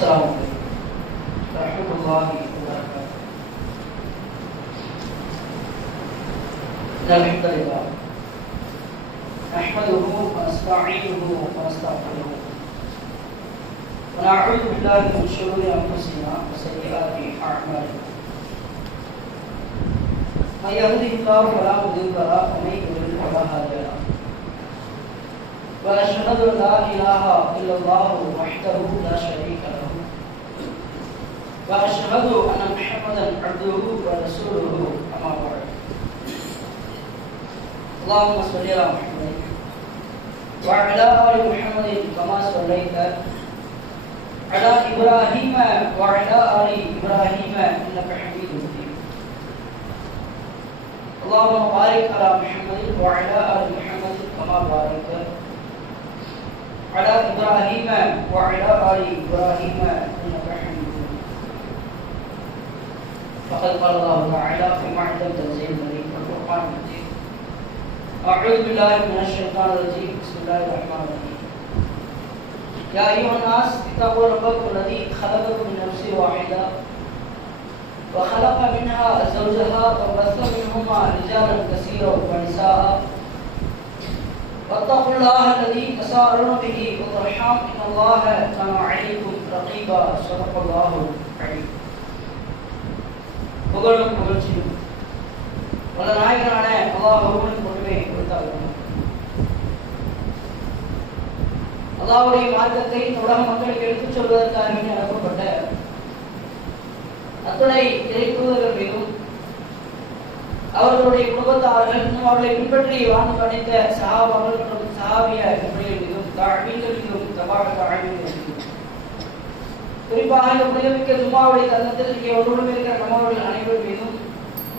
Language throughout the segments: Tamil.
السلام عليكم ورحمة الله وبركاته. إن الحمد لله نحمده ونستعينه ونستغفره ونعوذ بالله من شرور أنفسنا وسيئات أعمالنا. من يهده الله فلا مضل له ومن يضلل فلا هادي له. وأشهد أن لا إله إلا الله وحده لا شريك له. وأشهد أن محمدا عبده ورسوله أما بعد. اللهم صل على محمد وعلى آل محمد كما صليت على إبراهيم وعلى آل إبراهيم إنك حميد مجيد. اللهم بارك على محمد وعلى آل محمد كما باركت على إبراهيم وعلى آل إبراهيم إنك حميد مجيد. فقد قال الله تعالى في معجم تنزيل الملك والقرآن المجيد: أعوذ بالله من الشيطان الرجيم. بسم الله الرحمن الرحيم. يا أيها الناس اتقوا ربكم الذي خلقكم من نفس واحدة وخلق منها زوجها وبث منهما رجالا كثيرا ونساء واتقوا الله الذي تساءلون به والأرحام إن الله كان عليكم رقيبا. صدق الله العليم. புகழும் புகழ்ச்சியும் வல்ல நாயகனான அல்லாஹ் ஒருவனுக்கு மட்டுமே கொடுத்தார்கள். அல்லாஹ்வுடைய மார்க்கத்தை உலக மக்களுக்கு எடுத்துச் சொல்வதற்காக அனுப்பப்பட்ட அத்துணை இறைத்தூதர்கள் மீதும் அவர்களுடைய குடும்பத்தார்கள் இன்னும் அவர்களை பின்பற்றி வாழ்ந்து படைத்த சஹாபாக்கள் மற்றும் சஹாபிய பெண்கள் மீதும் தாழ்வீன்கள் மீதும் தபாக தாழ்வீன்கள் மீதும் குறிப்பாக இந்த புனிதமிக்க ஜும்மாவுடைய தருணத்தில் இங்கே ஒன்றுடன் இருக்கிற நம்மவர்கள் அனைவரும் மீதும்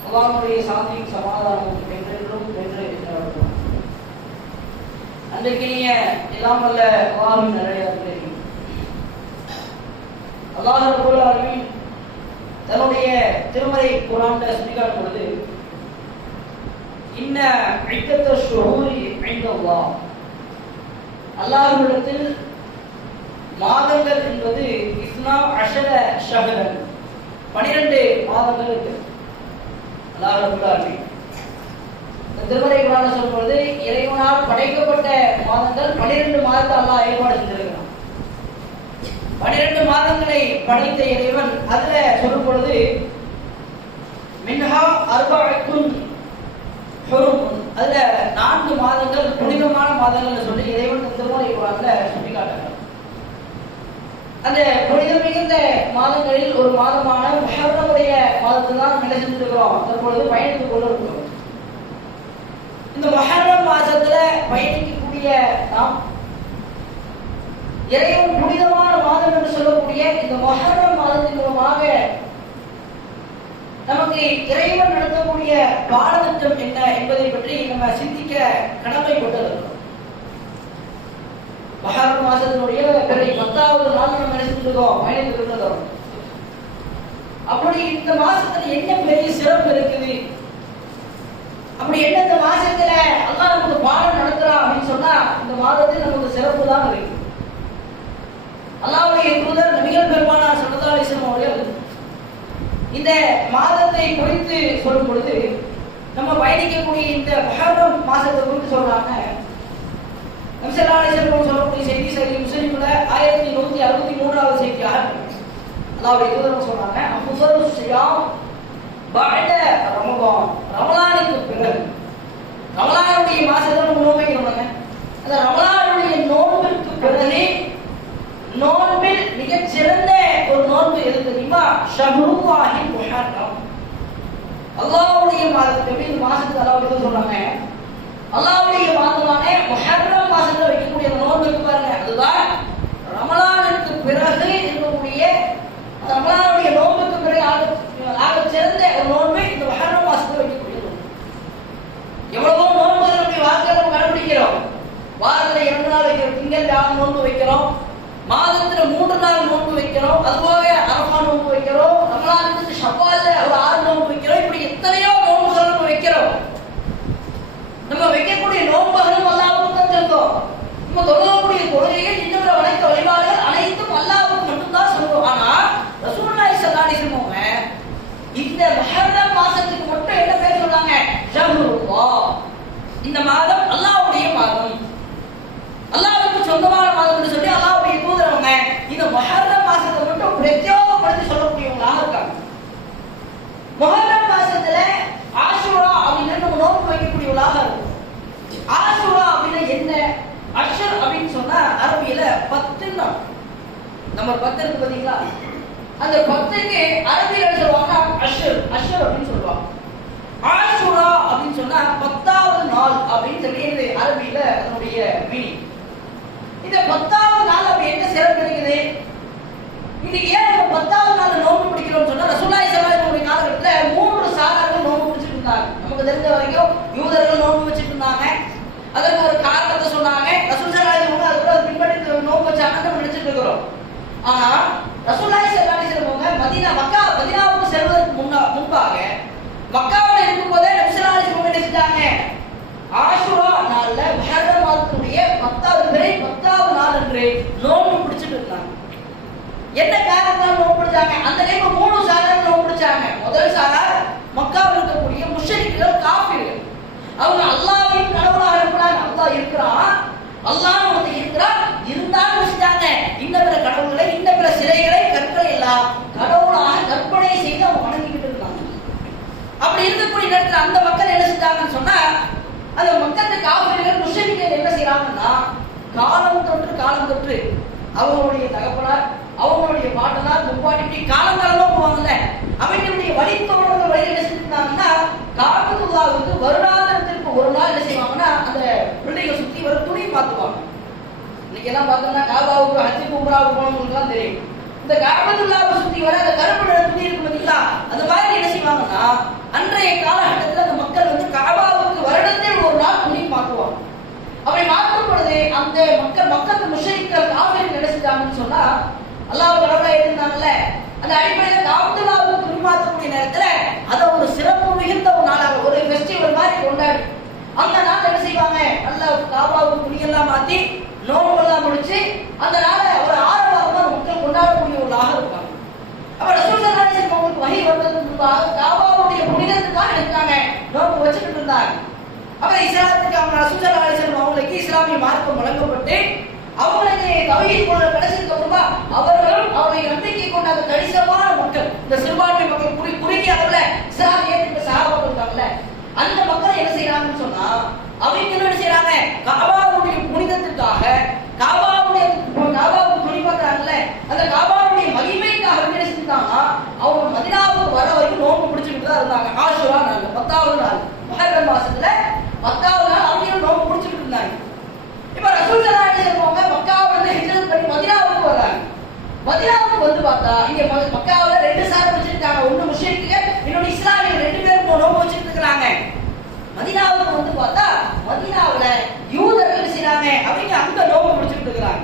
அல்லாஹ்வுடைய சாந்தியும் சமாதானமும் என்றென்றும் என்று இருக்கிறார்கள். அன்றைக்கினிய எல்லாம் வல்ல அல்லாஹ்வின் நல்லடியார்களே, அல்லாஹ் ரப்பல் ஆலமீன் தன்னுடைய திருமறை குர்ஆனில் சொல்லிக்காட்டும் பொழுது இன்ன இத்தத்த ஷுஹூரி இன்தல்லாஹ், அல்லாஹ்விடத்தில் மாதங்கள் என்பது இஸ்னா அஷர ஷஹரன் 12 மாதங்கள் இருக்கு. அல்லாஹ் ரப்பல் ஆலமீன் திருமறை குர்ஆனில் சொல்லும்போது இறைவனால் படைக்கப்பட்ட மாதங்கள் 12 மாதத்தை அல்லாஹ் ஏற்பாடு செஞ்சிருக்கிறான். 12 மாதங்களை படைத்த இறைவன் அதுல சொல்லும் பொழுது மின்ஹா அர்பஅத்துன் ஹுரும், அதுல 4 மாதங்கள் புனிதமான மாதங்கள் சொல்லி இறைவன் திருமறை குர்ஆன்ல சொல்லி காட்டுகிறார். அந்த புனிதம் மிகுந்த மாதங்களில் ஒரு மாதமான முஹர்ரமுடைய மாதத்தை தான் நம்ம செஞ்சிருக்கிறோம், தற்பொழுது பயணித்துக் கொண்டு இருக்கிறோம். இந்த முஹர்ரம் மாதத்துல பயணிக்கக்கூடிய நாம் இறைவன் புனிதமான மாதம் என்று சொல்லக்கூடிய இந்த முஹர்ரம் மாதத்தின் மூலமாக நமக்கு இறைவன் நடத்தக்கூடிய பாடத்திட்டம் என்ன என்பதை பற்றி நம்ம சிந்திக்க கடமைப்பட்டிருக்கிறோம். முஹர்ரம் மாதத்தினுடைய பிறை 10வது நாள் நம்ம நினைச்சிருக்கோம், பயணித்திருக்கிறோம். அப்படி இந்த மாசத்துல என்ன பெரிய சிறப்பு இருக்குது, அப்படி என்ன இந்த மாசத்துல அல்லாஹ் நமக்கு பாடம் நடத்துறான் அப்படின்னு சொன்னா இந்த மாதத்தில் நமக்கு சிறப்பு தான் இருக்கு. அல்லாஹ்வுடைய தூதர் நபிகள் பெருமானார் ஸல்லல்லாஹு அலைஹி வஸல்லம் அவர்கள் இந்த மாதத்தை குறித்து சொல்லும் பொழுது நம்ம பயணிக்கக்கூடிய இந்த முஹர்ரம் மாசத்தை குறித்து சொல்றாங்க. நபி ஸல்லல்லாஹு அலைஹி வஸல்லம் சொல்லக்கூடிய செய்தி சஹீஹ் முஸ்லிம்ல 1163வது செய்தியாக அல்லாஹ்வுடைய தூதர் சொல்றாங்க, அஃதலு ஸியாம் பஅத ரமலான், ரமலானுக்கு பிறகு ரமலானுடைய மாசத்தை நம்ம நோன்பு வைக்கிறோம்ங்க. அந்த ரமலானுடைய நோன்பிற்கு பிறகு நோன்பில் மிகச் சிறந்த ஒரு நோன்பு எது தெரியுமா? ஷஹ்ருல்லாஹி முஹர்ரம், அல்லாஹ்வுடைய மாதத்துக்கு இந்த மாசத்தை அல்லாஹ் சொல்றாங்க. அல்லாஹ்வுடைய மாதமான முஹர்ரம் மாசத்துல வைக்கக்கூடிய நோன்பு இருக்கு பாருங்க, அதுதான் ரமலானுக்கு பிறகு இருக்கக்கூடிய ரமலானுடைய நோன்புக்கு பிறகு ஆக சிறந்த ஒரு நோன்பு இந்த முஹர்ரம் மாசத்துல வைக்கக்கூடிய நோன்பு. எவ்வளவோ நோன்புகள் நம்முடைய வாழ்க்கையில நம்ம கடைபிடிக்கிறோம். வாரத்துல 2 நாள் வைக்கிறோம், திங்கள் வியாழன் நோன்பு வைக்கிறோம், மாதத்துல 3 நாள் நோன்பு வைக்கிறோம், அதுபோக அரஃபா நோன்பு வைக்கிறோம், ரமலானுக்கு ஷவ்வால்ல ஒரு 6 நோன்பு வைக்கிறோம். இப்படி எத்தனையோ நோன்புகள் நம்ம வைக்கிறோம். நம்ம வைக்கக்கூடிய நோன்புகளும் அல்லாஹ்வுக்கு தான் சொந்தம். நம்ம தொழக்கூடிய தொழுகைகள் இன்னொரு அனைத்து வழிபாடுகள் அனைத்தும் அல்லாஹ்வுக்கு மட்டும்தான் சொந்தம். இந்த மாதம் அல்லாஹ்வுடைய மாதம், அல்லாஹ்வுக்கு சொந்தமான மாதம் என்று சொல்லி அல்லாஹ்வுடைய தூதரவங்க இந்த முஹர்ரம் மாசத்தை மட்டும் பிரத்யேகப்படுத்தி சொல்லக்கூடியவங்களாக இருக்காங்க. முஹர்ரம் மாசத்துல ஆஷுரா அப்படின்னு நம்ம நோன்பு வைக்கக்கூடியவங்களாக இருக்கும். ஆஷுரா அப்படின்னா என்ன? அஷர் அப்படின்னு சொன்னா அரபியில 10 நம்பர் 10 இருக்கு பாத்தீங்களா? அந்த 10க்கு அரபியில சொல்லுவாங்க அஷர், அஷர் அப்படின்னு சொல்லுவாங்க. ஆஷுரா அப்படின்னு சொன்னா 10வது நாள் அப்படின்னு சொல்லி அரபியில அதனுடைய மீனிங். இந்த 10வது நாள் அப்படி என்ன சிறப்பு இருக்குது? இன்னைக்கு ஏன் நம்ம 10வது நாள் நோன்பு பிடிக்கிறோம்னு சொன்னா ரசூலுல்லாஹி ஸல்லல்லாஹு அலைஹி வஸல்லம் காலகட்டத்துல 3 சாரார்கள் நோன்பு பிடிச்சிட்டு இருந்தாங்க. நமக்கு தெரிஞ்ச வரைக்கும் யூதர்கள் நோன்பு வச்சிட்டு இருந்தாங்க. அதற்கு ஒரு காரணத்தை சொன்னாங்க. ரசூல் ஸல்லல்லாஹு அலைஹி வஸல்லம் அதுக்கு ஒரு பின்பற்றி நோன்பு வச்சாங்கன்னு நம்ம நினைச்சிட்டு இருக்கிறோம். ஆனா ரசூலுல்லாஹி ஸல்லல்லாஹு அலைஹி வஸல்லம் மதீனாவுக்கு செல்வதற்கு முன்பாக மக்காவில் இருக்கும்போதே நபி ஸல்லல்லாஹு அலைஹி வஸல்லம் என்ன செஞ்சாங்க? ஆஷுரா நாள்ல முஹர்ரம் மாதத்துடைய 10வது நாள் என்று நோன்பு பிடிச்சிட்டு இருந்தாங்க. என்ன காரணத்தால் நோன்பு பிடிச்சாங்க? அந்த டைம்ல 3 சாரார் நோன்பு பிடிச்சாங்க. முதல் சாரார் மக்காவில் இருக்கக்கூடிய முஷ்ரிக்குகள், காஃபிர்கள். அவங்க அல்லாஹ்வின் கடவுளாக இருக்கிறாங்க. அல்லாஹ் இருக்கிறான், அல்லாஹ் ஒருத்தர் இருக்கிறான், இருந்தாலும் வச்சுட்டாங்க இன்ன பிற கடவுள்களை, இன்ன பிற சிலைகளை, கற்களை எல்லாம் கடவுளாக கற்பனை செய்து அவங்க வணங்கிக்கிட்டு இருக்காங்க. அப்படி இருக்கக்கூடிய நேரத்தில் அந்த மக்கள் என்ன செஞ்சாங்கன்னு சொன்னா, அந்த மக்கள் காஃபிர்கள் முஷ்ரிக்குகள் என்ன செய்யறாங்கன்னா காலம் தொற்று அவங்களுடைய தகப்பனார், அவங்களுடைய பாட்டனார், முப்பாட்டி காலங்காலமா போவாங்கல்ல, அவங்களுடைய வழித்தோழர்கள் வழி என்ன செஞ்சிருந்தாங்கன்னா காபத்துல்லாவுக்கு வருடாந்திரத்திற்கு ஒரு நாள் என்ன செய்வாங்கன்னா அந்த பிள்ளைகளை சுத்தி வர துணி மாத்துவாங்க. இன்னைக்கு எல்லாம் பார்த்தோம்னா காபாவுக்கு ஹஜ்ஜுக்கு உம்ராவுக்கு போனவங்களுக்கு எல்லாம் தெரியும். இந்த காபத்துல்லாவை சுத்தி வர அந்த கருப்பு நிற துணி இருக்கு பார்த்தீங்களா, அந்த மாதிரி என்ன செய்வாங்கன்னா அன்றைய காலகட்டத்தில் அந்த மக்கள் காபாவுக்கு வருடத்தில் ஒரு நாள் துணி மாத்துவாங்க. அப்படி மாற்றும் பொழுது அந்த மக்கள் முஷ்ரிக்குகள் காஃபிர்கள் என்ன செஞ்சாங்கன்னு சொன்னா அல்லாஹ் கடவுளா இருந்தாங்கல்ல, அந்த அடிப்படையில் காபத்துல்லாவுக்கு துணி மாற்றக்கூடிய நேரத்துல அதை ஒரு சிறப்பு மிகுந்த ஒரு நாளாக ஒரு ஃபெஸ்டிவல் மாதிரி கொண்டாடி அந்த நாள் என்ன செய்வாங்க, நல்ல காபாவுக்கு துணியெல்லாம் மாத்தி நோன்பெல்லாம் முடிச்சு அந்த நாளை ஒரு ஆரவாரமா மக்கள் கொண்டாடக்கூடியவர்களாக இருப்பாங்க. அப்ப ரசூல் ஸல்லல்லாஹு அலைஹி வஸல்லம் அவங்களுக்கு வஹி வந்ததுக்கு முன்பாக காபாவுடைய புனிதத்துக்காக இருக்காங்க நோன்பு வச்சுட்டு இருந்தாங்க. அப்புறம் இஸ்லாத்துக்கு அவங்க ரசூல் ஸல்லல்லாஹு அலைஹி வஸல்லம் அவங்களுக்கு இஸ்லாமிய மார்க்கம் வழங்கப்பட்டு அவங்களுக்கு தௌஹீத் கொள்ள கிடைச்சதுக்கு அப்புறமா அவர்களை நம்பிக்கை கொண்ட அந்த கணிசமான மக்கள், இந்த சிறுபான்மை மக்கள் குறுகிய அளவுல இஸ்லாம் ஏற்றுக்கிட்ட சஹாபாக்கள் இருக்காங்கல்ல, அந்த மக்கள் என்ன செய்யறாங்கன்னு சொன்னா அவங்க என்ன செய்யறாங்க, காபாவுடைய புனிதத்துக்காக காபாவுக்கு துணி பார்க்கறாங்கல்ல, அந்த காபாவுடைய மகிமைக்காக என்ன செஞ்சாங்கன்னா அவங்க மதீனாவுக்கு வர வரைக்கும் நோன்பு பிடிச்சிட்டு தான் இருந்தாங்க. ஆஷுரா நாள் 10வது நாள் முஹர்ரம் மாசத்துல 10வது நாள் அவங்க நோன்பு பிடிச்சிட்டு இருந்தாங்க. இப்ப ரசூல் ஸல்லல்லாஹு அலைஹி வஸல்லம் மக்காவுல இருந்து ஹிஜ்ரத் பண்ணி மதீனாவுக்கு வராங்க. மதீனாவுக்கு வந்து பார்த்தா இங்க மக்காவுல 2 சார் வச்சிருக்காங்க. ஒன்னு முஷ்ரிக்குகள், இன்னொன்னு இஸ்லாமியர்கள், 2 பேரும் நோன்பு வச்சிட்டு இருக்காங்க. மதீனாவுக்கு வந்து பார்த்தா மதீனாவுல யூதர்கள் செய்றாங்க, அவங்க அங்க நோன்பு பிடிச்சிட்டு இருக்காங்க.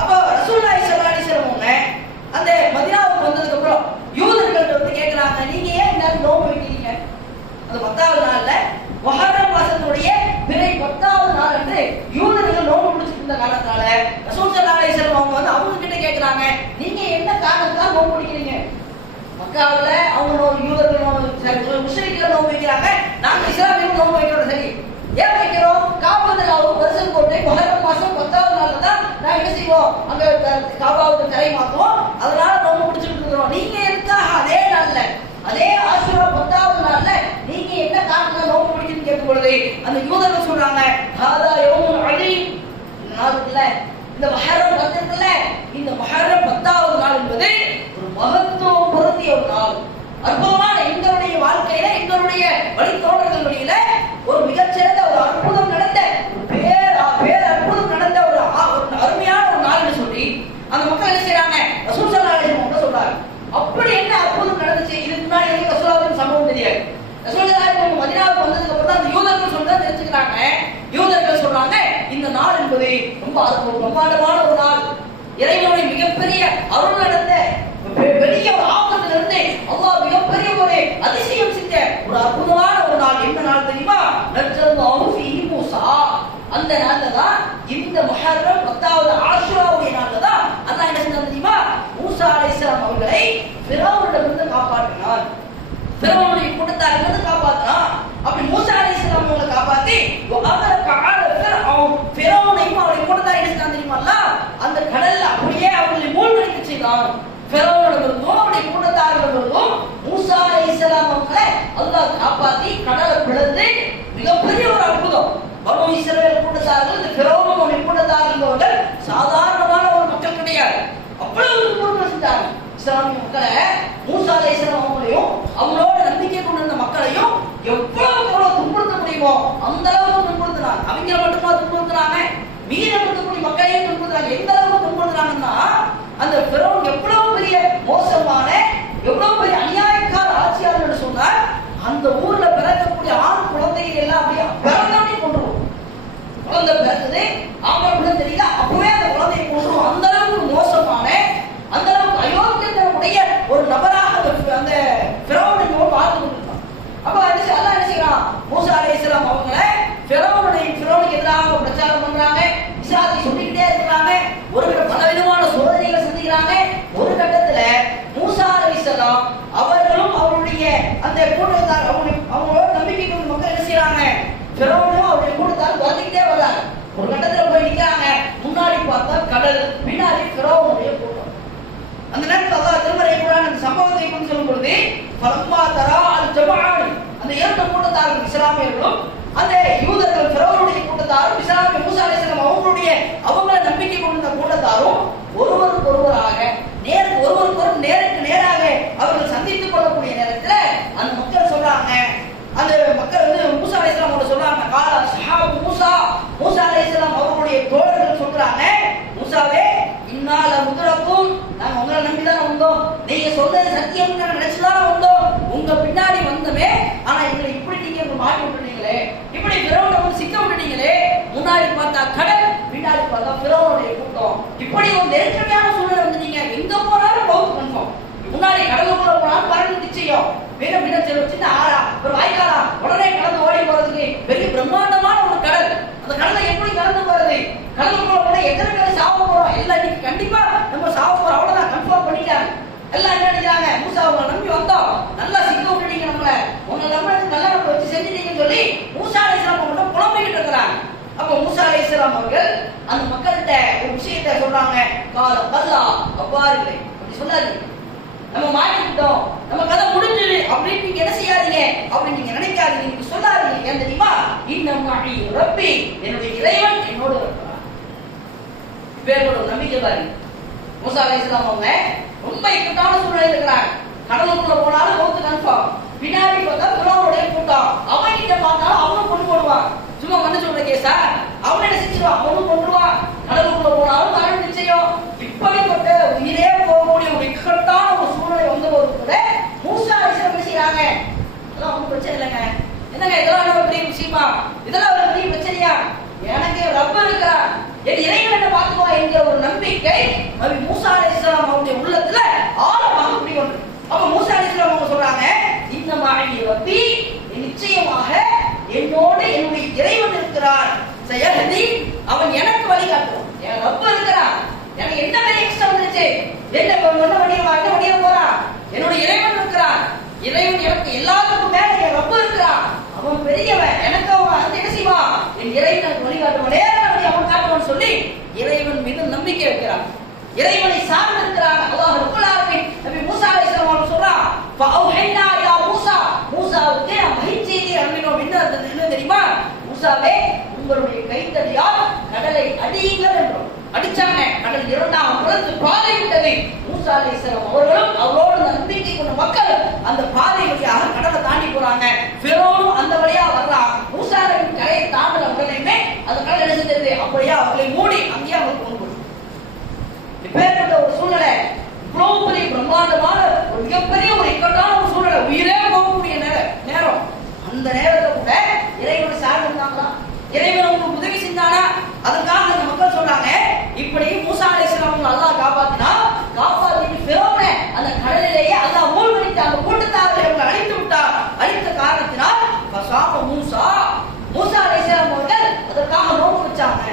அப்ப ரசூலுல்லாஹி ஸல்லல்லாஹு அலைஹி வஸல்லம் அந்த மதீனாவுக்கு வந்ததுக்கு அப்புறம் யூதர்கள்ட்ட வந்து கேக்குறாங்க, நீங்க ஏன் இந்த நோன்பு வைக்கிறீங்க? அந்த 10வது நாள்ல முஹர்ரம் மாசத்துடைய பிறை 10வது நாள் அன்று யூதர்கள் நோன்பு பிடிச்சிட்டு இருந்த காரணத்தால ரசூல் ஸல்லல்லாஹு அலைஹி வஸல்லம் அவங்க கிட்ட கேக்குறாங்க, நீங்க என்ன காரணத்துக்காக நோன்பு பிடிக்கிறீங்க? மக்காவுல அவங்க யூதர்கள் முஷ்ரிக்குகள் நோன்பு வைக்கிறாங்க, நாங்க இஸ்லாமியர்கள் நோன்பு வைக்கிறோம். சரி, ஏன் வைக்கிறோம்? காபத்துல்லாவுக்கு வருஷம் போட்டு முஹர்ரம் மாசம் 10வது நாள்ல தான் நான் என்ன செய்வோம், அங்க காபாவுக்கு தரை மாத்துவோம், அதனால நோன்பு பிடிச்சிட்டு இருக்கிறோம். நீங்க எதுக்காக அதே நாள்ல அதே ஆஷுரா 10வது நாள்ல நீங்க என்ன காரணத்துக்காக நோன்பு பிடிக்கிறீங்கன்னு கேட்கும் பொழுது அந்த யூதர்கள் சொல்றாங்க, ஹாதா யௌமுன் அலீம், இந்த நாள் இருக்குல்ல, இந்த முஹர்ரம் 10 இருக்குல்ல, இந்த முஹர்ரம் 10வது நாள் என்பது ஒரு மகத்துவம் பொருந்திய ஒரு நாள். அற்புதமான எங்களுடைய வாழ்க்கையில எங்களுடைய வழித்தோழர்கள் வழியில ஒரு மிகச்சிறந்த ஒரு அற்புதம் நடந்த பேர் அற்புதம் நடந்த ஒரு அருமையான ஒரு நாள்னு சொல்லி அந்த மக்கள் என்ன செய்யறாங்க, ரசூல் ஸல்லல்லாஹு அலைஹி வஸல்லம் சொல்றாங்க. அப்படி என்ன அற்புதம் நடந்துச்சு? இதுக்கு முன்னாடி எனக்கு ரசூலுல்லாஹ்வின் சம்பவம் தெரியாது. ரசூல் ஸல்லல்லாஹு அலைஹி வஸல்லம் மதீனாவுக்கு வந்ததுக்கு அப்புறம் அந்த யூதர்கள் சொல்றதை தெரிஞ்சுக்கிறாங்க. யூதர்கள் சொல்றாங்க, இந்த நாள் என்பது ரொம்ப பிரம்மாண்டமான ஒரு நாள், இறைவனுடைய மிகப்பெரிய அருள் நடந்த பெரிய ஒரு ஆபத்துல இருந்து அல்லாஹ் மிகப்பெரிய ஒரு அதிசயம் செஞ்ச ஒரு அற்புதமான ஒரு நாள். என்ன நாள் தெரியுமா? நஜ்ஜல்லாஹு ஃபீஹி மூஸா. அந்த நாள்ல தான் இந்த முஹர்ரம் 10வது ஆஷுராவுடைய நாள்ல தான் அல்லாஹ் என்ன செஞ்சான் தெரியுமா? மூஸா அலைஹிஸ்ஸலாம் அவர்களை ஃபிரௌனிடமிருந்து காப்பாற்றினார், ஃபிரௌனுடைய கூட்டத்தாரிலிருந்து காப்பாற்றினார். அப்படி மூஸா அலைஹிஸ்ஸலாம் அவங்களை காப்பாத்தி செய்தான்? ஃபிரௌனிடமிருந்தும் அவருடைய கூட்டத்தாரிடமிருந்தும் மூசா அலைஹிஸ்ஸலாம் அவர்களை அல்லாஹ் காப்பாத்தி கடலை பிளந்து மிகப்பெரிய ஒரு அற்புதம். பனு இஸ்ரவேல் கூட்டத்தார்கள் இந்த ஃபிரௌனுடைய கூட்டத்தார்கள் சாதாரணமான ஒரு மக்கள் கிடையாது. அவ்வளவு பொறுப்பு செஞ்சாங்க. இஸ்லாமிய மக்களை மூசா அலைஹிஸ்ஸலாம் அவங்களையும் அவங்களோட நம்பிக்கை கொண்டிருந்த மக்களையும் எவ்வளவு துன்புறுத்த முடியுமோ அந்த அளவுக்கு துன்புறுத்தினாங்க. அவங்க மட்டுமா துன்புறுத்தினாங்க, மீத இருக்கக்கூடிய மக்களையும் துன்புறுத்துறாங்க. எந்த அளவுக்கு துன்புறுத்துறாங்கன்னா அந்த ஃபிரௌன் எவ்வளவு பெரிய மோசமான எவ்வளவு பெரிய அநியாயக்கார ஆட்சியாளர் சொன்னார். அந்த ஊர்ல பிறக்கக்கூடிய ஆண் குழந்தைகள் எல்லாம் அப்படியே பிறந்தானே கொண்டுருவோம். குழந்தை பிறந்தது ஆம்பளை பிள்ளை தெரியல, அப்பவே அந்த குழந்தையை கொண்டுருவோம். அந்த அளவுக்கு மோசமான அந்த அளவுக்கு அயோக்கியத்தனுடைய ஒரு நபராக அந்த ஃபிரௌன் என்பவர் வாழ்ந்து கொண்டிருக்கான். அப்ப அல்லாஹ் என்ன செய்யறான்? மூசா அலைஹிஸ்ஸலாம் அவங்களை ஃபிரௌனுக்கு எதிராக பிரச்சாரம் பண்றாங்க, இஸ்லாத்தை சொல்லிக்கிட்டே இருக்கிறாங்க. ஒரு கட்ட பலவிதமான சோதனைகளை சந்திக்கிறாங்க. ஒரு கட்டத்துல மூசா அலைஹிஸ்ஸலாம் அவர்களும் அவருடைய அந்த கூட்டத்தார் அவங்களோட நம்பிக்கை கொண்ட மக்கள் என்ன செய்யறாங்க? ஃபிரௌனும் அவருடைய கூட்டத்தார் வந்துக்கிட்டே வர்றாங்க. ஒரு கட்டத்துல போய் நிக்கிறாங்க. முன்னாடி பார்த்தா கடல், பின்னாடி ஃபிரௌனுடைய கூட்டம். அந்த நேரத்தில் அல்லாஹ் திருமறை குர்ஆன் அந்த சம்பவத்தை கொண்டு சொல்லும் பொழுது ஃபலம்மா தரா அல் ஜமாஅன், அந்த இரண்டு கூட்டத்தார்கள் இஸ்லாமியர்களும் அந்த யூதர்கள் ஃபிரௌனுடைய கூட்டத்தாரும் இஸ்லாமிய மூசா அலைஹிஸ்ஸலாம் அவங்கள நம்பிக்கை கொண்ட கூட்டத்தாரும் ஒருவருக்கொருவராக நேருக்கு நேராக அவர்கள் சந்தித்துக் கொள்ளக்கூடிய நேரத்தில் அந்த மக்கள் சொல்றாங்க, அந்த மக்கள் வந்து மூசா அலைஹிஸ்ஸலாம் சொல்றாங்க, கால ஸஹாபு மூசா அலைஹிஸ்ஸலாம் அவர்களுடைய தோழர்கள் சொல்றாங்க, மூசாவே இன்னால முதரக்கும், நாங்க உங்களை நம்பிதான் வந்தோம், நீங்க சொல்றது சத்தியம் நினைச்சுதான் வந்தோம், உங்க பின்னாடி வந்தமே, ஆனா எங்களை இப்படி நீங்க மாட்டி விட்டுட்டீங்களே, இப்படி ஃபிரௌனை வந்து சிக்க விட்டுட்டீங்களே, முன்னாடி பார்த்தா கடல், பின்னாடி பார்த்தா ஃபிரௌனுடைய கூட்டம், இப்படி ஒரு நெருக்கடியான சூழ்நிலை வந்து நீங்க எங்க போனாலும் பௌத்து கன்ஃபார்ம், முன்னாடி கடலுக்குள்ள போனாலும் பறந்து நிச்சயம், வேணும் சின்ன ஆறா ஒரு வாய்க்காலா உடனே கடந்து ஓடி போறதுக்கு பெரிய பிரம்மாண்டமான ஒரு கடல், அந்த கடலை எப்படி கடந்து போறது, கடலுக்குள்ள போனா எத்தனை பேர் சாவ போறோம், எல்லாம் இன்னைக்கு கண்டிப்பா நம்ம சாவ போறோம், அவ்வளவுதான் கன்ஃபார்ம் பண்ணிட்டாங்க. எல்லாம் என்ன நினைக்கிறாங்க, மூசா உங்களை நம்பி வந்தோம், நல்லா சிக்க விட்டுட்டீங்க, நம்மள உங்களை நம்பி நல்லா நம்ம வச்சு செஞ்சுட்டீங்கன்னு சொல்லி மூசா அலைஹிஸ்ஸலாம் மட்டும் புலம்பிக்கிட்டு இருக்கிறாங்க. அப்ப மூசா அலைஹிஸ்ஸலாம் அவர்கள் அந்த மக்கள்கிட்ட ஒரு விஷயத்தை சொல்றாங்க, கால பல்லா அவ்வாறு இல்லை அப்படி சொல்லாதீங்க, நம்ம மாட்டிக்கிட்டோம், நம்ம கதை முடிஞ்சது அப்படின்னு நீங்க என்ன செய்யாதீங்க, அப்படின்னு நீங்க நினைக்காதீங்க, நீங்க சொல்லாதீங்க. ஏன் தெரியுமா? இன்னும் ரப்பி, என்னுடைய இறைவன் என்னோடு இருக்கிறான். பேரோட நம்பிக்கை பாருங்க. மூசா அலைஹிஸ்ஸலாம் அவங்க ரொம்ப இக்கட்டான சூழ்நிலையில் இருக்கிறாங்க. கடலுக்குள்ள போனாலும் மௌத்து கன்ஃபார்ம், பின்னாடி பார்த்தா ஃபிரௌனுடைய கூட்டம், அவன் கிட்ட பார்த்தாலும் அவனும் கொண்டு போடுவான். சும்மா மண்ணு சொல்ற கேஸா? அவன் என்ன செஞ்சிருவான்? அவனும் கொண்டுருவான். கடலுக்குள்ள போனாலும் மரணம் நிச்சயம். இப்படிப்பட்ட உயிரே போகக்கூடிய ஒரு இக்கட்டான ஒரு சூழ்நிலை வந்தபோது கூட மூசா அலைஹிஸ்ஸலாம் என்ன செய்யறாங்க? அதெல்லாம் ஒன்றும் பிரச்சனை இல்லைங்க, என்னங்க இதெல்லாம் நம்ம பெரிய விஷயமா, இதெல்லாம் ஒரு பெரிய பிரச்சனையா, எனக்கு ரப்ப இருக்கிறார், என் இறைவன் என்ன பார்த்துக்கோ என்கிற ஒரு நம்பிக்கை நபி மூசா அலைஹிஸ்ஸலாம் அவருடைய உள்ளத்துல ஆழமாக குடிகொண்டு. அப்ப மூசா அலைஹிஸ்ஸலாம் அவங்க சொல்றாங்க, இந்த மாஹி ரப்பி, நிச்சயமாக என்னோடு என்னுடைய இறைவன் இருக்கிறார், சயஹதி, அவன் எனக்கு வழிகாட்டுவான், என் ரப்ப இருக்கிறான், எனக்கு என்ன பெரிய கஷ்டம் வந்துருச்சு, என்ன பண்ணிட போறான், என்னுடைய இறைவன் இருக்கிறான், இறைவன் எனக்கு எல்லாத்துக்கும் மேல என் ரப்ப இருக்கிறான், அவன் பெரியவன், எனக்கு அவன் வந்து என்ன செய்வான், என் இறைவன் எனக்கு வழிகாட்டுவான், நேரடி அவன் காட்டுவான்னு சொல்லி இறைவன் மீது நம்பிக்கை வைக்கிறான், இறைவனை சார்ந்து இருக்கிறான். அல்லாஹ் ரப்பல் ஆலமீன் நபி மூசா அலைஹிஸ்ஸலாம் அவர்கள் சொல்றான், ஃபஅவ்ஹைனா இலா மூசா, மூசாவுக்கு மகிழ்ச்சியை அனுப்பினோம். என்ன தெரியுமா? மூசாவே, உங்களுடைய கைத்தடியால் கடலை அடியுங்கள் என்றோம். அடிச்சாங்க, கடல் இரண்டாக பிளந்து பாதை விட்டது. மூசா அலைஹிஸ்ஸலாம் அவர்களும் அவரோடு நம்பிக்கை கொண்ட மக்கள் அந்த பாதை வழியாக கடலை தாண்டி போறாங்க. ஃபிரௌனும் அந்த வழியா வர்றான். மூசா நபியின் கரையை தாண்டின உடனேயுமே அந்த கடல் என்ன செஞ்சது? அப்படியே அவர்களை மூடி அங்கேயே அவர்கள் கொண்டு போகுது. இப்பேற்பட்ட ஒரு சூழ்நிலை, இவ்வளவு பெரிய பிரம்மாண்டமான ஒரு மிகப்பெரிய ஒரு இக்கட்டான ஒரு சூழ்நிலை, உயிரே போகக்கூடிய நேரம், அந்த நேரத்தை கூட இறைவனை சார்ந்து இருந்தாங்களா? இறைவன் உங்களுக்கு உதவி செஞ்சானா? அதுக்காக அந்த மக்கள் சொல்றாங்க, இப்படி மூசா அலைஹிஸ்ஸலாம் அல்லாஹ் காப்பாத்திட்டு ஃபிரௌனை அந்த கடலிலேயே அல்லாஹ் மூழ்கடித்து அந்த கூட்டத்தார்களை அவங்க அழித்து விட்டார். அழித்த காரணத்தினால் மூசா அலைஹிஸ்ஸலாம் அவர்கள் அதற்காக நோன்பு வச்சாங்க.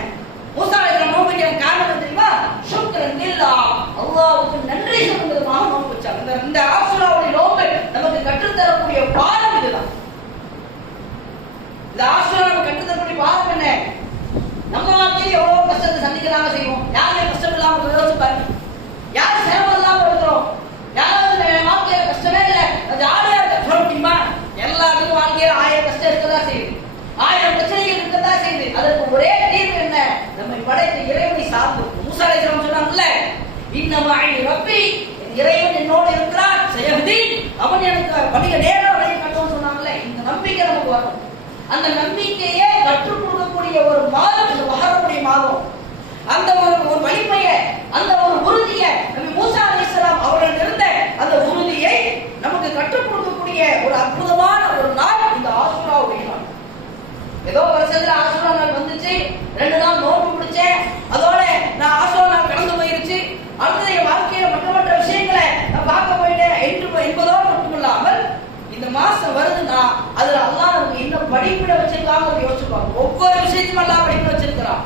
மூசா அலைஹிஸ்ஸலாம் நோன்பு வைக்கிற காரணம் தெரியுமா? ஷுக்ரன் லில்லாஹ், அல்லாஹ்வுக்கு நன்றி சொல்வதற்காக நோன்பு வச்சாங்க. இந்த ஆஷுராவுடைய நோன்பு நமக்கு கற்றுத்தரக்கூடிய பாடம் இதுதான். இந்த ஆஷுராவை கற்றுத்தரக்கூடிய பாடம் என்ன? நம்ம வாழ்க்கையில் எவ்வளவு கஷ்டத்தை சந்திக்கிறாங்க செய்வோம். யாருமே கஷ்டம் இல்லாம யோசிச்சு பாருங்க, யாரும் சிரமம் இல்லாம கஷ்டம் இருக்கதான் செய்யுது, 1000 பிரச்சனைகள் இருக்கதான் செய்யுது. அதற்கு ஒரே தீர்வு என்ன? நம்மை படைத்த இறைவனை சார்ந்து. மூசா அலைஹிஸ்ஸலாம் சொன்னாங்கல்ல, இன்னமாஇ ரப்பி, இறைவன் என்னோடு இருக்கிறான், சயஹ்தீன், அவன் எனக்கு வழிய நேரா வழியை காட்டுவான்னு சொன்னாங்கல்ல. இந்த நம்பிக்கை நமக்கு வரணும். அந்த நம்பிக்கையை கற்றுக் கொடுக்கக்கூடிய ஒரு மாதம் இந்த முஹர்ரமுடைய மாதம். அந்த ஒரு வலிமையை, அந்த ஒரு உறுதியை நபி மூசா அலைஹிஸ்ஸலாம் அவர்கள் இருந்த அந்த உறுதியை நமக்கு கற்றுக் கொடுக்கக்கூடிய ஒரு அற்புதமான ஒரு நாள் இந்த ஆஷூராவுடைய நாள். ஏதோ வருஷத்துல ஆஷூரா நாள் வந்துச்சு, 2 நாள் நோன்பு பிடிச்சேன், அதோட நான் ஆஷூரா நாள் கடந்து போயிருச்சு, அடுத்த என் வாழ்க்கையில மற்ற விஷயங்களை நான் பார்க்க போயிட்டேன் என்பதோடு மட்டுமில்லாமல் இந்த மாசம் வருதுன்னா அதுல அல்லாஹ் நமக்கு என்ன படிப்பிட வச்சிருக்காங்க யோசிச்சுப்பாங்க. ஒவ்வொரு விஷயத்தையும் அல்லாஹ் படிப்பிட வச்சிருக்கிறான்.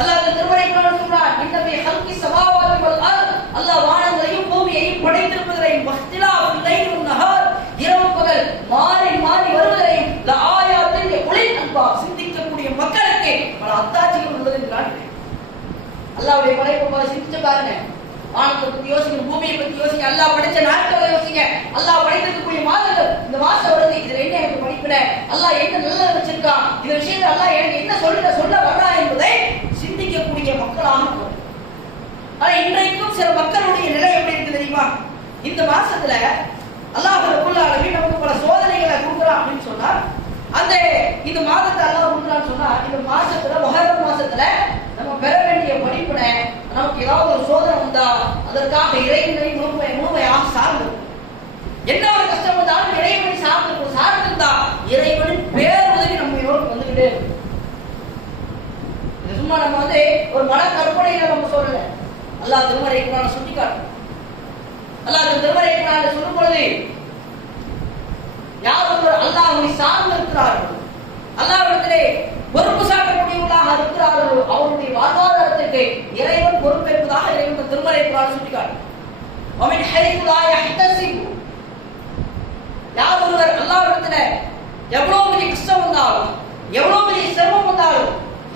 அல்லாஹ் இந்த திருமறைக்குள்ள சொல்றான், இன்னமே ஹல்கி ஸமாவாதி வல் அர்த், அல்லாஹ் வானங்களையும் பூமியையும் படைத்திருப்பதையும் வஹ்திலாஃபில் லைலி வன் நஹார், இரவு பகல் மாறி மாறி வருவதையும் லஆயாத்தின் லிஉலில் அல்பாப், சிந்திக்கக்கூடிய மக்களுக்கு பல அத்தாட்சிகள் உள்ளது என்கிறான். அல்லாஹ்வுடைய படைப்பை சிந்திச்சு பாருங்க. வானத்தை பத்தி யோசிங்க, பூமியை பத்தி யோசிங்க, அல்லாஹ் படைச்ச நாட்களை யோசிங்க, அல்லாஹ் படைத்திருக்கக்கூடிய மாதங்கள். இந்த மாசம் வருது, இதுல என்ன எனக்கு படிப்பிட, அல்லாஹ் என்ன நல்லது வச்சிருக்கான், இந்த விஷயத்துல அல்லாஹ் எனக்கு என்ன சொல்ல வர்றா என்பதை சிந்திக்கக்கூடிய மக்களாக இருக்கும். ஆனா இன்றைக்கும் சில மக்களுடைய நிலை எப்படி இருக்கு தெரியுமா? இந்த மாசத்துல அல்லாஹ் ரப்பல் ஆலமீன் நமக்கு பல சோதனைகளை கொடுக்குறான் அப்படின்னு சொன்னா, அந்த இந்த மாதத்தை அல்லாஹ் கொடுக்குறான்னு சொன்னா, இந்த மாசத்துல முஹர்ரம் மாசத்துல நம்ம பெற வேண்டிய படிப்பினை, நமக்கு ஏதாவது ஒரு சோதனை வந்தா அதற்காக இறைவனை முழுமையாக சார்ந்து, என்ன ஒரு கஷ்டம் வந்தாலும் இறைவனை சார்ந்திருந்தா இறைவனின் பேருதவி நம்ம வந்துகிட்டே இருக்கும். சும்மா நம்ம ஒரு மன கற்பனையில நம்ம சொல்லல. அல்லாஹ் திருமறை குர்ஆனை சுட்டி காட்டும். அல்லாஹ் திருமறை குர்ஆனை சொல்லும் பொழுது யார் ஒருவர் அல்லாஹ்வை சார்ந்து இருக்கிறார்கள், அல்லாஹ்விடத்திலே பொறுப்பு சாட்டக்கூடியவர்களாக இருக்கிறார்களோ அவருடைய வாழ்வாதாரத்திற்கு இறைவன் பொறுப்பேற்பதாக இறைவன் திருமறை குர்ஆனை சுட்டி காட்டும். ومن حيث لا يحتسب, யார் ஒருவர் அல்லாஹ்விடத்திலே எவ்வளவு பெரிய கஷ்டம் வந்தாலும் எவ்வளவு பெரிய சிரமம் வந்தாலும்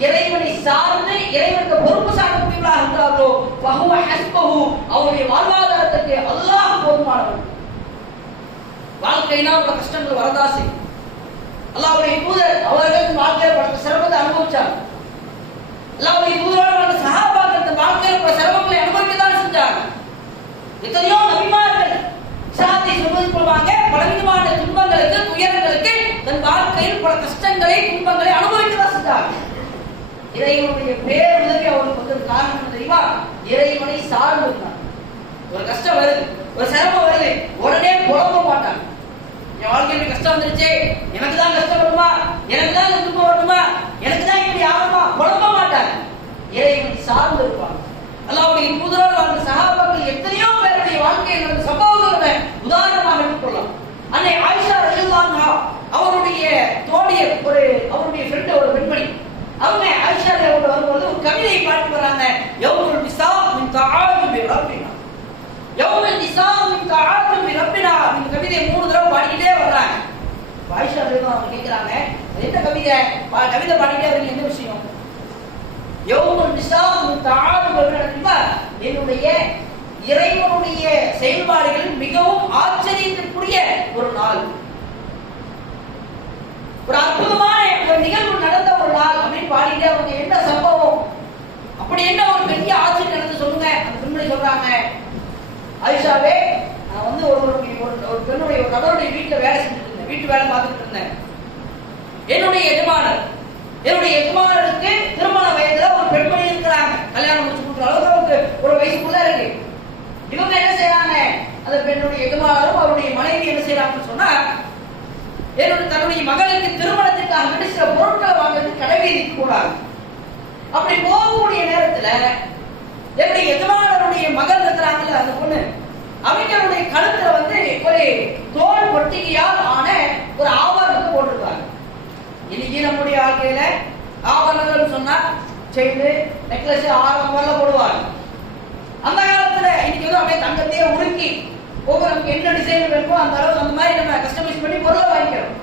இறைவனை சார்ந்து இறைவனுக்கு பொறுப்பு சாட்டக்கூடியவர்களாக இருக்கிறார்களோ வஹுவ ஹஸ்பஹு, அவருடைய வாழ்வாதாரத்திற்கு அல்லாஹ் போதுமானவன். வாழ்க்கையினால் பல கஷ்டங்கள் வரதாசி. அல்லாஹ்வுடைய தூதர் அவர்கள் வாழ்க்கையில் பல சிரமத்தை அனுபவிச்சாங்க. அல்லாஹ்வுடைய தூதரோடு வந்த சஹாபாக்கள் தன் வாழ்க்கையில் பல சிரமங்களை அனுபவிக்கத்தான் செஞ்சாங்க. எத்தனையோ நபிமார்கள் இஸ்லாத்தை சொல்வது போவாங்க, பலவிதமான துன்பங்களுக்கு துயரங்களுக்கு தன் வாழ்க்கையில் பல கஷ்டங்களை துன்பங்களை அனுபவிக்கத்தான் செஞ்சாங்க. இறைவனுடைய பேருதவி அவருக்கு வந்தது காரணம் என்ன தெரியுமா? இறைவனை சார்ந்து இருந்தாங்க. ஒரு கஷ்டம் வருது, ஒரு சிரமம் வருது, உடனே புலம்ப மாட்டாங்க. என் வாழ்க்கையில கஷ்டம் வந்துருச்சு, எனக்கு தான் கஷ்டம் வருமா, எனக்கு தான் துன்பம் வருமா, எனக்கு தான் இப்படி ஆகுமா, புலம்ப மாட்டாங்க. இறைவனை சார்ந்து இருப்பாங்க. அல்லாஹ்வுடைய தூதரோடு வாழ்ந்த சஹாபாக்கள் எத்தனையோ பேருடைய வாழ்க்கையில் நடந்த சம்பவங்களை உதாரணமாக எடுத்துக்கொள்ளலாம். அன்னை ஆயிஷா ரலியல்லாஹு அன்ஹா அவருடைய தோழியர், அவருடைய ஃப்ரெண்ட், ஒரு பெண்மணி, அவங்க ஆயிஷா ரலியல்லாஹு வரும்போது ஒரு கவிதையை பாடிட்டு வராங்க. யௌமுல் நிஸா மின் தஆலுபி ரப்பினா, யௌமுல் நிஸா மின் தஆலுபி ரப்பினா, இந்த கவிதையை 3 தடவை பாடிட்டே வர்றாங்க. ஆயிஷா ரலியல்லாஹு அன்ஹா கேக்குறாங்க, என்ன கவிதை பாடிட்டே வரீங்க, என்ன விஷயம்? யௌமுல் நிஸா மின் தஆலுபி ரப்பினா, என்னுடைய இறைவனுடைய செயல்பாடுகள் மிகவும் ஆச்சரியத்திற்குரிய ஒரு நாள், ஒரு அற்புதமான ஒரு நிகழ்வு நடந்த ஒரு நாள் அப்படின்னு பாடிட்டு அவங்க என்ன சம்பவம், அப்படி என்ன ஒரு பெரிய ஆச்சரியம் நடந்து சொல்லுங்க. அந்த பெண்மணி சொல்றாங்க, ஆயிஷாவே, நான் ஒரு பெண்ணுடைய ஒரு நபருடைய வீட்டுல வேலை செஞ்சுட்டு இருந்தேன், வீட்டு வேலை பார்த்துட்டு இருந்தேன். என்னுடைய எஜமானருக்கு திருமண வயதுல ஒரு பெண்மணி இருக்கிறாங்க, கல்யாணம் முடிச்சு கொடுக்குற அளவுக்கு அவருக்கு ஒரு வயசுக்குள்ள இருக்கு. இவங்க என்ன செய்யறாங்க, அந்த பெண்ணுடைய எஜமானரும் அவருடைய மனைவி என்ன செய்யறாங்கன்னு சொன்னா, தன்னுடைய மகளுக்கு திருமணத்திற்காக வேண்டி சில பொருட்களை வாங்குறதுக்கு கடைவீதிக்கு போறாங்க. அப்படி போகக்கூடிய நேரத்துல என்னுடைய எஜமானருடைய மகள் இருக்கிறாங்கல்ல அந்த பொண்ணு, அவங்களுடைய கழுத்துல ஒரு தோல் பொட்டிகையால் ஆன ஒரு ஆபரணத்தை போட்டிருக்காங்க. இன்னைக்கு நம்முடைய வாழ்க்கையில ஆபரணங்கள் சொன்னா செயின், நெக்லஸ், ஆரம் வரல போடுவாங்க. அந்த காலத்துல இன்னைக்கு அப்படியே தங்கத்தையே உருக்கி நமக்கு என்ன டிசைன் வேணுமோ அந்த அளவுக்கு அந்த மாதிரி நம்ம கஸ்டமைஸ் பண்ணி பொருளை வாங்கிக்கிறோம்.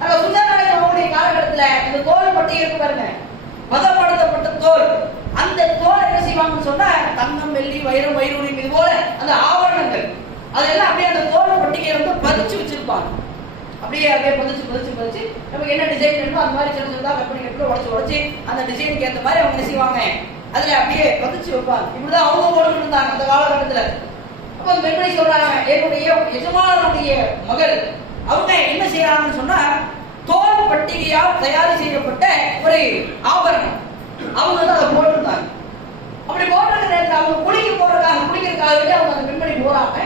ஆனா சுந்தரநாயகம் அவங்களுடைய காலகட்டத்துல இந்த தோல் பட்டி இருக்கு பாருங்க, பதப்படுத்தப்பட்ட தோல், அந்த தோல் என்ன செய்வாங்கன்னு சொன்னா தங்கம், வெள்ளி, வைரம், வைரூரியம் இது போல அந்த ஆபரணங்கள் அதெல்லாம் அப்படியே அந்த தோல் பட்டிகையை பதிச்சு வச்சிருப்பாங்க. அப்படியே பதிச்சு நமக்கு என்ன டிசைன் வேணுமோ அந்த மாதிரி சின்னதா கற்பனை உடச்சு அந்த டிசைனுக்கு ஏற்ற மாதிரி அவங்க செய்வாங்க. அதுல அப்படியே பதிச்சு வைப்பாங்க. இப்படிதான் அவங்க போட்டு இருந்தாங்க அந்த காலகட்டத்துல. அப்ப அந்த பெண்மணி சொல்றாங்க, என்னுடைய எஜமானருடைய மகள் அவங்க என்ன செய்யறாங்கன்னு சொன்னா, தோல் பட்டிகையால் தயார் செய்யப்பட்ட ஒரு ஆபரணம் அவங்க வந்து அதை போட்டிருந்தாங்க. அப்படி போட்டிருக்க நேரத்தில் அவங்க குளிக்கிறதுக்காக வேண்டி அவங்க அந்த பெண்மணி போறாங்க.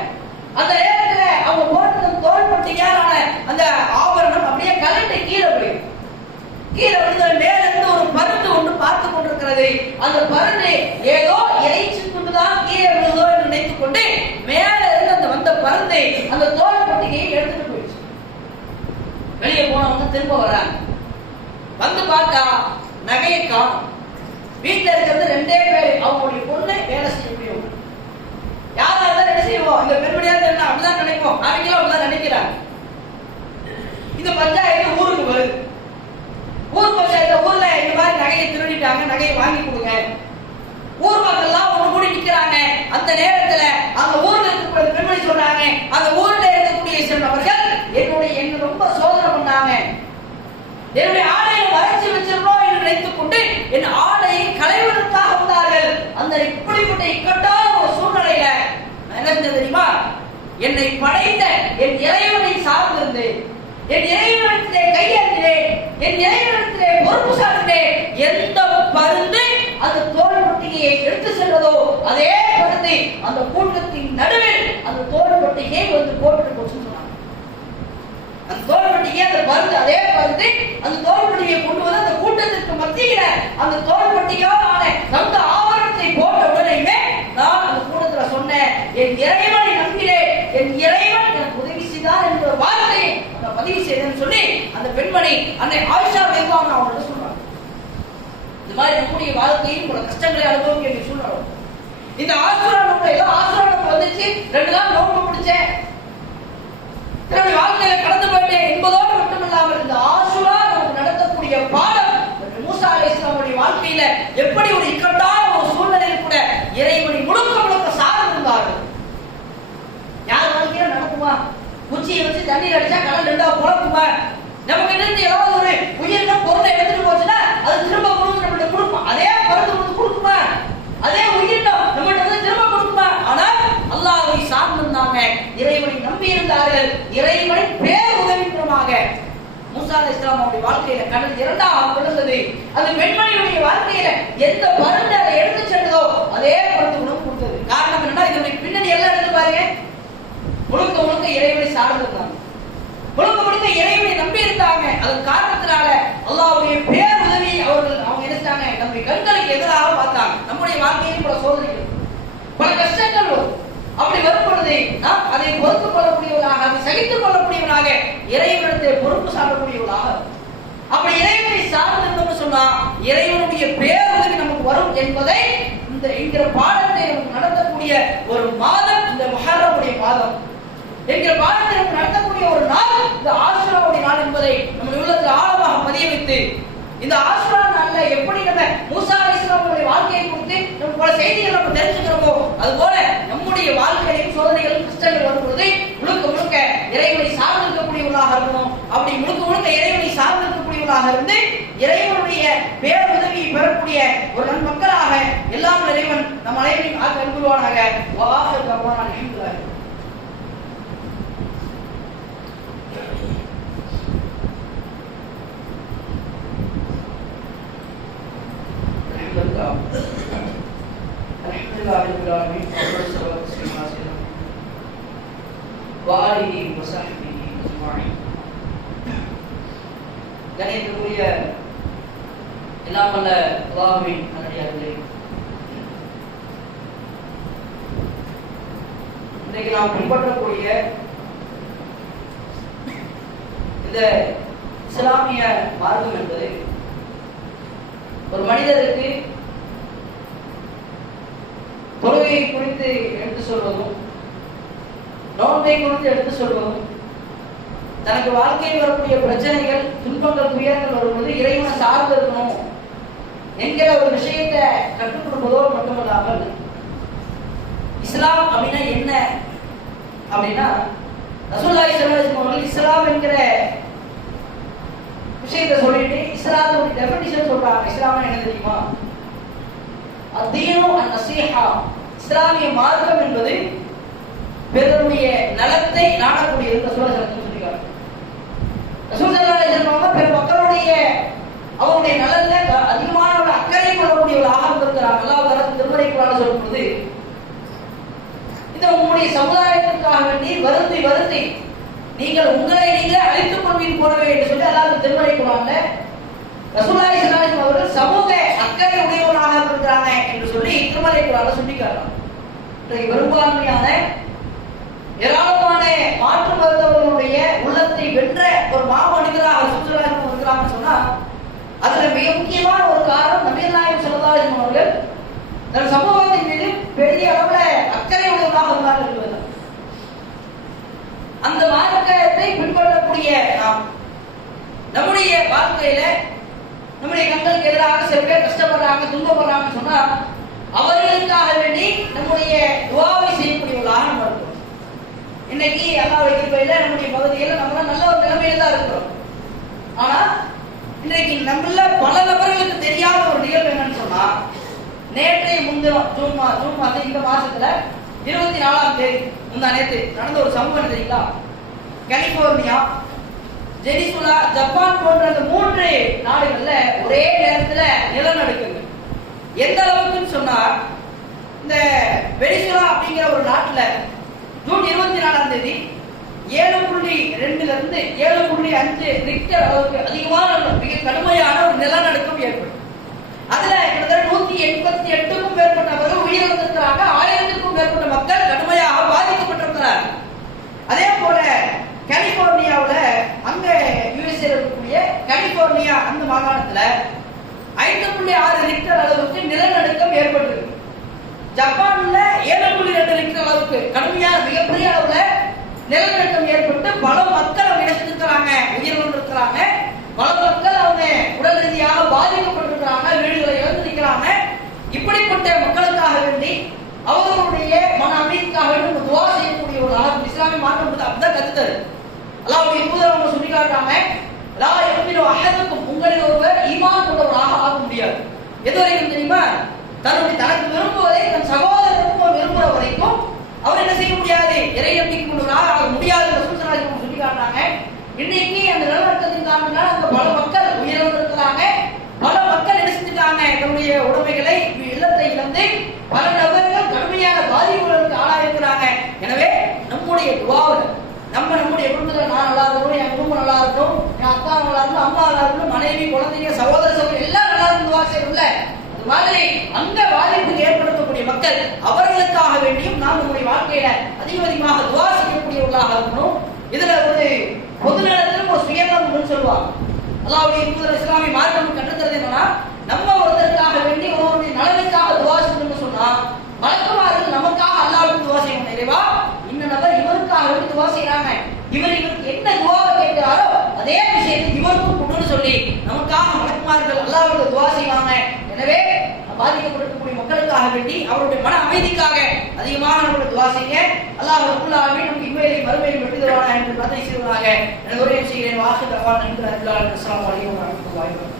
அந்த நேரத்துல அவங்க போட்டது தோல் பட்டிகையாலான அந்த ஆபரணம் அப்படியே கலந்து கீழே விழுந்த மேல இருந்து ஒரு பருந்து ஒன்று பார்த்து கொண்டிருக்கிறது. அந்த பருந்து ஏதோ இறைச்சி கொண்டுதான் கீழே விழுதோ என்று நினைத்துக் கொண்டு மேல இருந்து அந்த வந்த பருந்தை அந்த தோல் பட்டிகையை எடுத்துட்டு போயிடுச்சு. வெளியே போனவங்க திரும்ப வராங்க. வந்து பார்த்தா நகையை காணும். வீட்டுல இருக்கிறது 2 பேர். அவங்களுடைய பொண்ணு வேலை செய்யக்கூடியவங்க. யாராவது என்ன செய்வோம், இந்த பெண்மணியா தெரியும் அப்படிதான் நினைப்போம். அவங்களும் அப்படிதான் நினைக்கிறாங்க. இந்த பஞ்சாயத்து ஊருக்கு வருது. ஊர் பஞ்சாயத்து ஊர்ல இந்த மாதிரி நகையை திருடிட்டாங்க, நகையை வாங்கி கொடுங்க. ஊர் மக்கள் எல்லாம் ஒன்று கூடி நிக்கிறாங்க. அந்த நேரத்துல அந்த ஊர்ல இருக்கக்கூடிய பெண்மணி சொல்றாங்க, அந்த ஊர்ல இருக்கக்கூடிய சில நபர்கள் என்ன ரொம்ப சோதனை பண்ணாங்க. என்னுடைய ஆடையை மறைச்சு வச்சிருக்கோம் என்று நினைத்துக் கொண்டு என் ஆடையை களைவதற்காக வந்தார்கள். அந்த இப்படிப்பட்ட இக்கட்டான ஒரு சூழ்நிலையில என்ன தெரியுமா, என்னை படைத்த என் இறைவனை சார்ந்திருந்தேன். என் இறைவனிடத்திலே கையேந்தினேன். என் இறைவனிடத்திலே பொறுப்பு சார்ந்தேன். எந்த பருந்து அந்த தோல் பட்டிகையை எடுத்து சென்றதோ அதே பருந்து அந்த கூட்டத்தின் நடுவில் அந்த தோல் பட்டிகையை வந்து போட்டு போச்சு சொன்னாங்க. அந்த தோல் பட்டிகை அந்த பருந்து அதே பருந்து அந்த தோல் பட்டிகையை கொண்டு வந்து அந்த கூட்டத்திற்கு மத்தியில அந்த தோல் பட்டிகையான அந்த ஆவரணத்தை போட்ட உடனே நான் அந்த கூட்டத்துல சொன்னேன், என் இறைவனை நம்பினேன், என் இறைவன் எனக்கு உதவி செய்தார் என்ற வார்த்தையை நான் பதிவு செய்தேன்னு சொல்லி அந்த பெண்மணி அன்னை ஆயிஷா ரலியல்லாஹு அவங்களோட சொல்றாங்க. இந்த மாதிரி நம்முடைய வாழ்க்கையில் உள்ள கஷ்டங்களை அனுபவிக்க வேண்டிய சூழ்நிலை. இந்த ஆசுரா நோம்பு வந்துச்சு, 2 நாள் நோம்பு பிடிச்சேன், என்னுடைய வாழ்க்கையில கடந்து போயிட்டேன் என்பதோடு மட்டுமில்லாமல் இந்த ஆசுரா நமக்கு நடத்தக்கூடிய பாடம் மூசா அலைஹிஸ்ஸலாமுடைய வாழ்க்கையில எப்படி ஒரு இக்கட்டான ஒரு சூழ்நிலையில் கூட இறைவனை முழுக்க சார்ந்திருந்தார்கள். யார் வாழ்க்கையில நடக்குமா? குச்சியை வச்சு தண்ணீர் அடிச்சா கடல் 2ஆ போலக்குமா? நமக்கு இருந்து ஏதாவது ஒரு உயிரினம் பொருளை எடுத்துட்டு போச்சுன்னா அது திரும்ப நம்மகிட்ட கொடுக்கும். அதே பருந்து கொடுக்குமா? அதே உயிரினம் நம்மகிட்ட வந்து திரும்ப கொடுக்குமா? ஆனால் அல்லாஹ்வை சார்ந்திருந்தாங்க, இறைவனை நம்பி இருந்தார்கள். இறைவனை பேருதவின்றமாக மூசா அலைஹிஸ்ஸலாம் அவருடைய வாழ்க்கையில கடல் 2ஆக பிளந்தது. அந்த பெண்மணியுடைய வாழ்க்கையில எந்த பருந்து அதை எடுத்து சென்றதோ அதே பருந்து உணவு கொடுத்தது. காரணம் என்னன்னா, இதனுடைய பின்னணி எல்லாம் எடுத்து பாருங்க. முழுக்க இறைவனை சார்ந்திருந்தாங்க, முழுக்க இறைவனை நம்பி இருந்தாங்க. அதன் காரணத்தினால அல்லாஹ்வுடைய பேருதவி அவங்க நினைச்சாங்க. நம்முடைய கண்களுக்கு எதிராக பார்த்தாங்க. நம்முடைய வாழ்க்கையில் பல சோதனைகள், பல கஷ்டங்கள் வரும். அப்படி வரும் பொழுது நாம் அதை பொறுத்துக் கொள்ளக்கூடியவர்களாக, அதை சகித்துக் கொள்ளக்கூடியவர்களாக, இறைவனத்தை பொறுப்பு சாட்டக்கூடியவர்களாக. அப்படி இறைவனை சார்ந்திருந்தோம்னு சொன்னா இறைவனுடைய பேருதவி நமக்கு வரும் என்பதை இந்த பாடத்தை நமக்கு நடத்தக்கூடிய ஒரு மாதம் இந்த முஹர்ரமுடைய மாதம் என்கிற பாடத்தை நமக்கு நடத்தக்கூடிய ஒரு நாள் இந்த ஆஷுராவுடைய நாள் என்பதை நம்ம உள்ளத்தில் ஆழமாக பதிய வைத்து, இந்த ஆஷுரா நாள்ல எப்படி நம்ம மூசா அலைஹிஸ்ஸலாமுடைய வாழ்க்கையை குறித்து நம்ம பல செய்திகள் நம்ம தெரிஞ்சுக்கிறோமோ, அது போல நம்முடைய வாழ்க்கையிலும் சோதனைகள் கஷ்டங்கள் வரும் பொழுது முழுக்க இறைவனை சார்ந்திருக்கக்கூடியவர்களாக இருக்கணும். அப்படி முழுக்க இறைவனை சார்ந்திருக்கக்கூடியவர்களாக இருந்து இறைவனுடைய பேருதவியை பெறக்கூடிய ஒரு நன்மக்களாக எல்லாம் இறைவன் நம் அனைவரையும் ஆக்க அனுப்புவானாக. வாஹிரு தஅவானா அல்ஹம்துலில்லாஹ். அல்ஹம்துலில்லாஹி ரப்பில் ஆலமீன். வாலிஹி வஸஹ்பிஹி அஜ்மஈன். கணியத்துக்குரிய எல்லாம் வல்ல அல்லாஹ்வின் நல்லடியார்களே, இன்றைக்கு நாம் பின்பற்றக்கூடிய இந்த இஸ்லாமிய மார்க்கம் என்பது ஒரு மனிதருக்கு தொழுகையை குறித்து எடுத்து சொல்வதும், நோன்பை குறித்து எடுத்து சொல்வதும், தனக்கு வாழ்க்கையில் வரக்கூடிய பிரச்சனைகள், துன்பங்கள், துயரங்கள் வரும்போது இறைவனை சார்ந்து இருக்கணும் என்கிற ஒரு விஷயத்தை கற்றுக் கொடுப்பதோடு மட்டுமல்லாமல், இஸ்லாம் அப்படின்னா என்ன அப்படின்னா ரசூலுல்லாஹி ஸல்லல்லாஹு அலைஹி வஸல்லம் அவர்கள் இஸ்லாம் என்கிற விஷயத்தை சொல்லிட்டு இஸ்லாத்தோட டெஃபினிஷன் சொல்றாங்க. இஸ்லாம் என்ன தெரியுமா? அத்தீனு அன்-நஸீஹா, இஸ்லாமிய மார்க்கம் என்பது பிறருடைய நலத்தை நாடக்கூடியது. ரசூலுல்லாஹி சொல்லியிருக்காங்க. ரசூலுல்லாஹி ஸல்லல்லாஹு அலைஹி வஸல்லம் பிற மக்களுடைய அவருடைய நலன்ல அதிகமான ஒரு அக்கறை கொள்ளக்கூடியவர்களாக இருக்கிறாங்க. அல்லாஹ் தஆலா திருமறை குர்ஆன்ல சொல்லும்போது, இந்த உங்களுடைய சமுதாயத்திற்காக வேண்டி வருந்தி நீங்கள் உங்களை நீங்களே அழித்துக் கொள்வீர் போலவே என்று சொல்லி அல்லாஹ் திருமறை குர்ஆன்ல ரசூலுல்லாஹி ஸல்லல்லாஹு அலைஹி வஸல்லம் அவர்கள் சமூக அக்கறை உடையவர்களாக இருக்கிறாங்க என்று சொல்லி திருமறை குர்ஆன்ல சொல்லிக்காட்டுறாங்க. பெரும்பான்மையான ஏராளமான மாற்று மருத்துவர்களுடைய உள்ளத்தை வென்ற ஒரு மாமனிதராக ரசூலுல்லாஹி இருக்கிறாங்கன்னு சொன்னா அதுல மிக முக்கியமான ஒரு காரணம் நபிகள் நாயகம் ஸல்லல்லாஹு அலைஹி வஸல்லம் அவர்கள் தன் சமூகத்தின் மீது பெரிய அளவுல அக்கறை உள்ளவர்களாக இருந்தார்கள் என்பதுதான். அந்த மார்க்கத்தை பின்பற்றக்கூடிய நாம் நம்முடைய வாழ்க்கையில நம்முடைய கண்களுக்கு எதிராக சில பேர் கஷ்டப்படுறாங்க, துன்பப்படுறாங்கன்னு சொன்னா அவர்களுக்காக வேண்டி நம்முடைய துஆவை செய்யக்கூடியவர்களாக நம்ம இருக்கிறோம். இன்னைக்கு அல்லாஹ்வுடைய கிருபையில நம்முடைய பகுதியில நம்ம நல்ல ஒரு நிலைமையில தான் இருக்கிறோம். ஆனா இன்றைக்கு நம்மள பல நபர்களுக்கு தெரியாத ஒரு நிகழ்வு என்னன்னு சொன்னா, நேற்றைய முன்தினம் ஜூன் மாதம் இந்த மாசத்துல 24ஆம் தேதி முந்தா நேற்று நடந்த ஒரு சம்பவம் தெரியுங்களா? கலிபோர்னியா, வெனிசுலா, ஜப்பான் போன்ற அந்த 3 நாடுகள்ல ஒரே நேரத்துல நிலநடுக்கங்கள். எந்த அளவுக்குன்னு சொன்னா, இந்த வெனிசுலா அப்படிங்கிற ஒரு நாட்டுல ஜூன் 24ஆம் தேதி 7.2 இருந்து 7.5 ரிக்டர் அளவுக்கு அதிகமான மிக கடுமையான ஒரு நிலநடுக்கம் ஏற்படும். அதுல கிட்டத்தட்ட 188க்கும் மேற்பட்டவர்கள் உயிரிழந்திருக்கிறாங்க. 1000க்கும் மேற்பட்ட மக்கள் கடுமையாக பாதிக்கப்பட்டிருக்கிறார். அதே போல கலிபோர்னியாவுல அங்க யுஎஸ்ஏ இருக்கக்கூடிய கலிபோர்னியா அந்த மாகாணத்துல 5.6 ரிக்டர் அளவுக்கு நிலநடுக்கம் ஏற்பட்டிருக்கு. ஜப்பான்ல 7.2 ரிக்டர் அளவுக்கு கடுமையான மிகப்பெரிய அளவுல நிலநடுக்கம் ஏற்பட்டு பல மக்கள் அவங்க இழந்திருக்கிறாங்க, உயிரிழந்திருக்கிறாங்க. பல மக்கள் அவங்க உடல் ரீதியாக பாதிக்கப்பட்டிருக்கிறாங்க, வீடுகளை இழந்து நிற்கிறாங்க. இப்படிப்பட்ட மக்களுக்காக வேண்டி அவர்களுடைய மன அமைதிக்காக வேண்டி துஆ செய்யக்கூடியவர்களாக இஸ்லாமிய மார்க்கம் அப்படிதான் கத்துத்தரு. அல்லாஹ்வுடைய தூதர் அவங்க சொல்லி காட்டுறாங்க, லா யுமினு அஹதுக்கும், உங்களில் ஒருவர் ஈமான் கொண்டவராக ஆக முடியாது. எது வரைக்கும் தெரியுமா? தனக்கு விரும்புவதை தன் சகோதரருக்கும் விரும்புற வரைக்கும் அவர் என்ன செய்ய முடியாது, இறை நம்பிக்கை கொண்டவராக ஆக முடியாது. ரசூலுல்லாஹி சொல்லி காட்டுறாங்க. இன்னைக்கு அந்த நிலநடுக்கத்தின் காரணமாக அந்த பல மக்கள் உயிரிழந்திருக்கிறாங்க. பல மக்கள் இழந்துட்டாங்க தன்னுடைய உடைமைகளை, இல்லத்தை இழந்து பல நபர்கள் கடுமையான பாதிப்புகளுக்கு ஆளாயிருக்கிறாங்க. எனவே நம்முடைய துஆவில் நம்முடைய குடும்பத்தில் நான் நல்லா இருக்கணும், என் குடும்பம் நல்லா இருக்கணும், என் அக்கா நல்லா இருக்கணும், அம்மா நல்லா இருக்கணும், மனைவி, குழந்தைங்க, சகோதர சகோதரி எல்லாம் நல்லா இருந்து துஆ செய்யணும்ல. அது மாதிரி அங்க பாதிப்பு ஏற்படுத்தக்கூடிய மக்கள் அவர்களுக்காக வேண்டியும் நாம் நம்முடைய வாழ்க்கையில அதிகமாக துஆ செய்யக்கூடியவர்களாக இருக்கணும். இதுல ஒரு பொது நேரத்தில் ஒரு சுயநலம் சொல்லுவாங்க. அல்லாஹ்வுடைய தூதர் இஸ்லாமிய மார்க்கம் கற்றுத்தரது என்னன்னா, நம்ம ஒருத்தருக்காக வேண்டி ஒருவருடைய நலனுக்காக துஆ செய்யணும்னு சொன்னா வழக்கமாக நமக்காக அல்லாஹ்வுக்கு துஆ செய்யணும். இறைவா, இந்த நபர் இவருக்காக வேண்டி துஆ செய்றாங்க, இவருக்கு என்ன துஆவை கேட்கிறாரோ அதே விஷயத்தை இவருக்கும் கொடுன்னு சொல்லி நமக்காக வழக்கமார்கள் அல்லாஹ்வுக்கு துஆ செய்வாங்க. எனவே பாதிக்கப்பட்டிருக்கக்கூடிய மக்களுக்காக வேண்டி அவருடைய மன அமைதிக்காக அதிகமான துஆ செய்ய அல்லாஹ் ரப்பல் ஆலமீன் நமக்கு இம்மையிலும் மறுமையிலும் வெற்றி தருவானாக என்று பிரார்த்தனை செய்வதாக எனது உரையை செய்கிறேன். வாஹிர் தஅவானா அல்ஹம்துலில்லாஹி ரப்பில் ஆலமீன். அஸ்ஸலாமு அலைக்கும் வரஹ்மத்துல்லாஹி வபரகாத்துஹு.